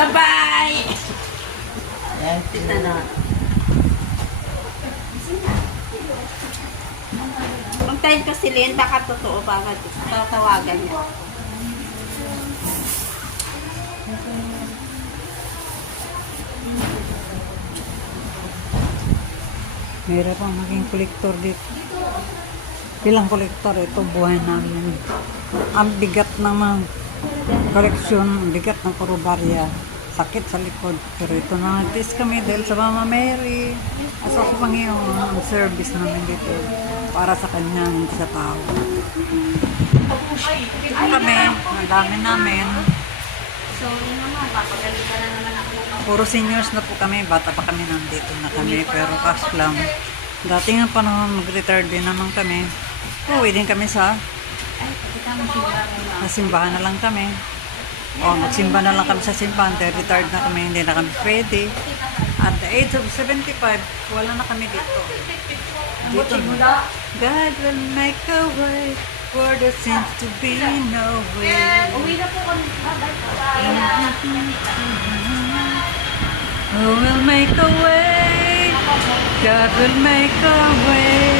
Bye-bye! Yes. Ito na. Pagtayin ko si Lynn, baka totoo, baka tatawagan niya. Meron pang maging kolektor dito. Bilang kolektor, ito buhay namin. Ang bigat ng mga koleksyon, ang bigat ng puro barya. Sakit sa likod. Pero ito na nag-test kami dahil sa Mama Mary. Asa ko Panginoon ang service namin dito para sa kanya, hindi sa tao. Ito kami, ang dami namin. So, yun naman, papagalitan na naman ako. Puro seniors na po kami, bata pa kami nandito na kami, pero cash lang. Dati nga panahon, mag-retire din naman kami. Uwi din kami sa simbahan na lang kami. O, magsimba na lang kami sa simbahan, dahil retired na kami, hindi na kami pwede. At the age of 75, wala na kami dito. Dito na. God will make a way where there seems to be no way. Uwi na po kami. Who will make a way? God will make a way.